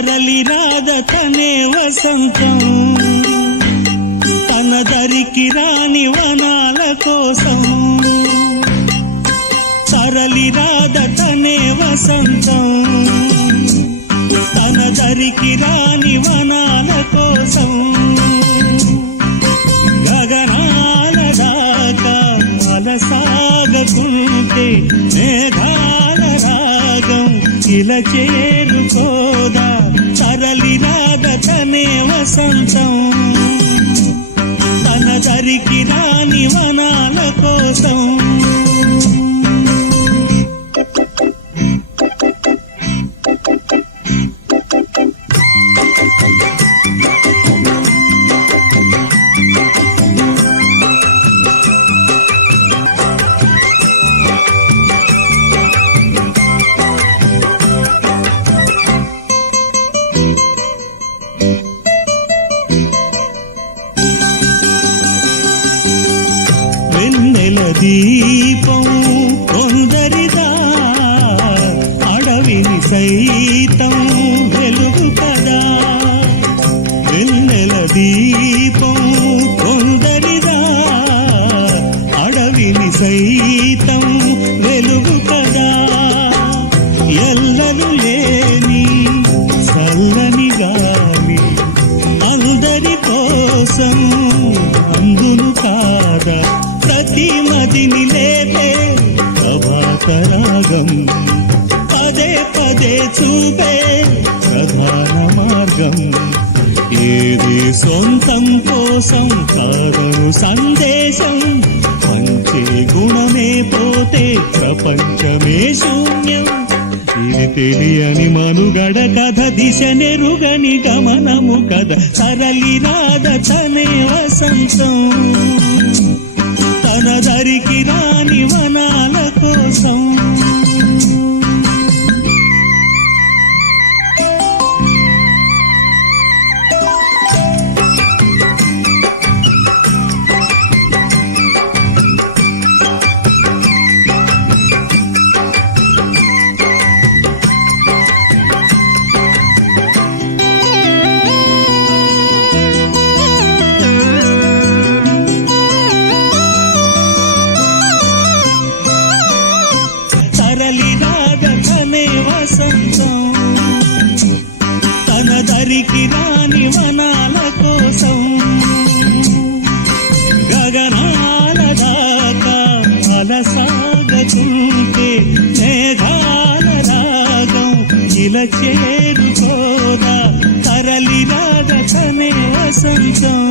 తరలి రాదతనే వసంతం తన దరికి రాని వనాల కోసం తరలి రాదతనే వసంతం తన దరికి రాని వనాల కోసం గగనాల దాకా అలసాగకుంటే మేఘాల రాగం ఇలా చేరుకోదా తరలి రాదతనే వసంతం తన దరికి రాని వనాల కోసం వెన్నెల దీపం కొందరిదా అడవిని సైతం వెలుగు కదా వెన్నెల దీపం కొందరిదా అడవిని సైతం వెలుగు కదా ఎల్లలు లేని చల్లని గాలి అందరి కోసం అందును కాదా ప్రతి మదిని లేపే ప్రభాతరాగం పదే పదే చూపే ప్రధాన మార్గం ఏది సొంతం కోసం కాదను సందేశం పంచే గుణమే పోతే ప్రపంచమే శూన్యం ఇది తెలియని మనుగడ కథ దిశ నెరుగని గమనము కథ సరళి రాదతనే వసంతం తన దరికి రాని వనాల కోసం తరలి రాదతనే వసంతం తన దరికి రాని వనాల కోసం గగనాల దాకా అలసాగకుంటే మేఘాల రాగం ఇలా చేరుకోదా తరలి రాదతనే వసంతం